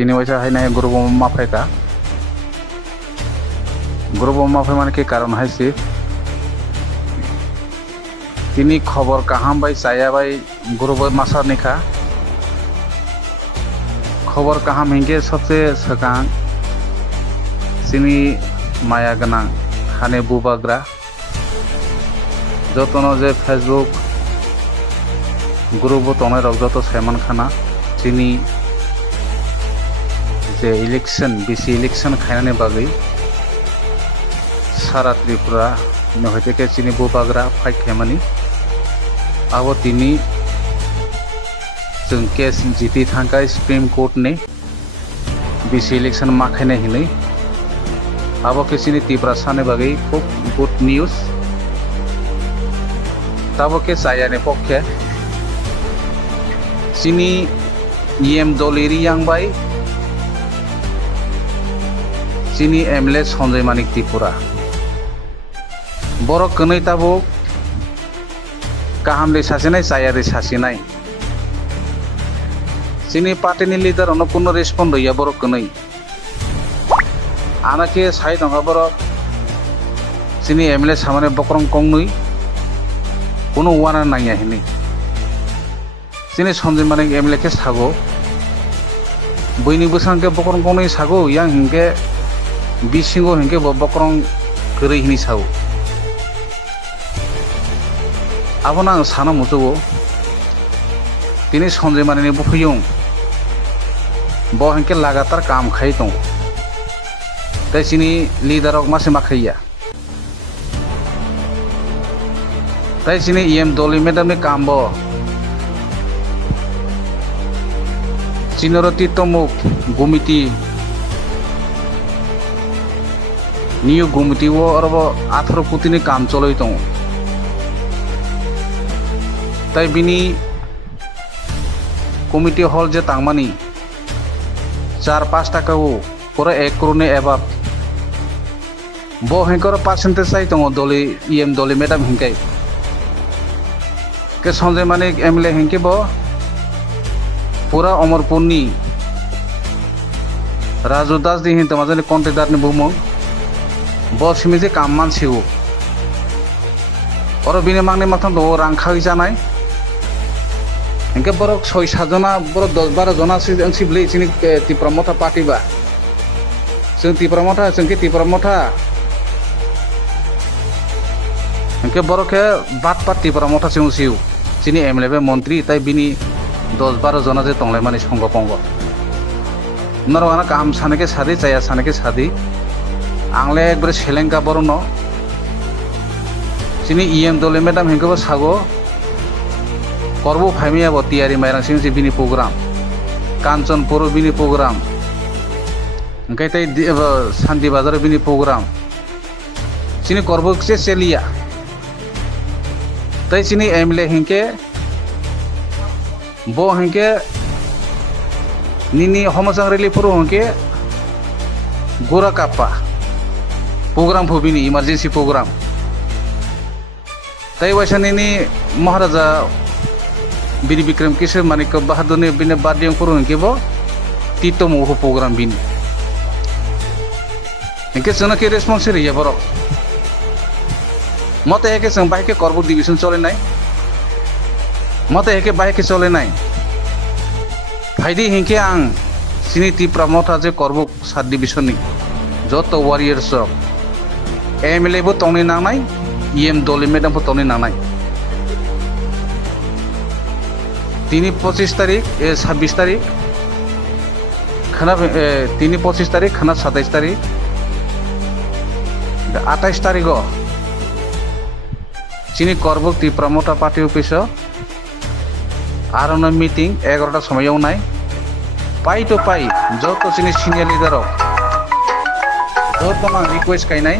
Tini waisa hai na guru bom mafai ka. Guru bom mafai mane ke karon hai si. Tini khobor kaham bai saya bai guru bom masar nikha. Khobor kaham hinge sabse sakang. Sini maya ganang hane bubagra. Jotono je Facebook guru bo tonai rok joto Salman Khana sini যে election BC election খাইনানে বাগै সারা ত্রিপুরা নহইতেকে চিনি বুবাग्रा fight खायमानि आबो तिनि जों case जिति थांखाय supreme court ने बिसि election माखायनाय हिनै आबो के चिनि त्रिपुरा साने बागै खूब गुड न्यूज ताबो के सायाने पक्षे चिनि इएम दलेरि यांबाय Sini MLA Sanjay Manik Tripura. Borok kenai tabo kaham de sasinai saya de sasinai. Sini party ni leader ono puno respond ya borok kenai. Anake sai tangga borok. Sini MLA samane bokrong kongnui. Puno wana naya hini. Sini Sanjay Manik MLA ke sago. Boini busang ke bokrong kongnui sago yang hingga Bisingo hingga bokrong kerih ini sahu. Apa nang sana musuh? Tini Sanjay Manik ni bufuyung. Boh hingga lagatar kam khai tong. Tapi sini leader ok masih makhaya. Tapi sini IM Doli Madam ni kam bo. Sinuroti tomuk gumiti. New Gumiti wo arbo 18 puti ni kam choloi tong. Tai bini committee hall je tangmani 4-5 taka wo pura 1 crore ne above. Bo hengkor percentage sai tong doli EM Doli Madam hingkai. Ke Sanjay Manik MLA hingke bo pura Amarpur ni Raju Das di hin tamajani contractor ni bumong Bos simi je kam mansiu. Oro bini mangne matham do rang khai janai. Engke borok 6-7 jona borok 10-12 jona si blei sini Tripura Motha party ba. Sing Tripura Motha singke Tripura Motha. Engke borok ke bat Tripura Motha siu. Sini MLA মন্ত্রী tai bini 10-12 jona je tonglai mani songo pongo. Narwana kam saneke sadi chaya saneke sadi. Angle ekbar Shelengka borono sini IM Doli Madam hingko sago korbo phaimia bo tiari mairang sini bini program Kanchanpur bini program engkai tai Shanti Bazar bini program sini korbo se selia tai sini MLA hingke bo hingke nini homosang relief puru hingke gura kappa program phobini emergency program tai wasan ini Maharaja Biri Bikram Kishore Manik Bahadur ne bine badyang purun ke bo tito moho program bini engke sona ke response ya borok mate heke sang baike korbo division chole nai mate heke baike chole nai phaidi hingke ang sini Tripura Motha je korbo 7 division ni joto warriors MLA bo tongni nangnai EM Doli Madam bo tongni nangnai tini 25 tarik 26 tarik khana tini 25 tarik khana 27 tarik 28 tariko chini korbok Tripura Motha party office arona meeting 11 সময় নাই pai to pai joto chini senior leader joto na request kai nai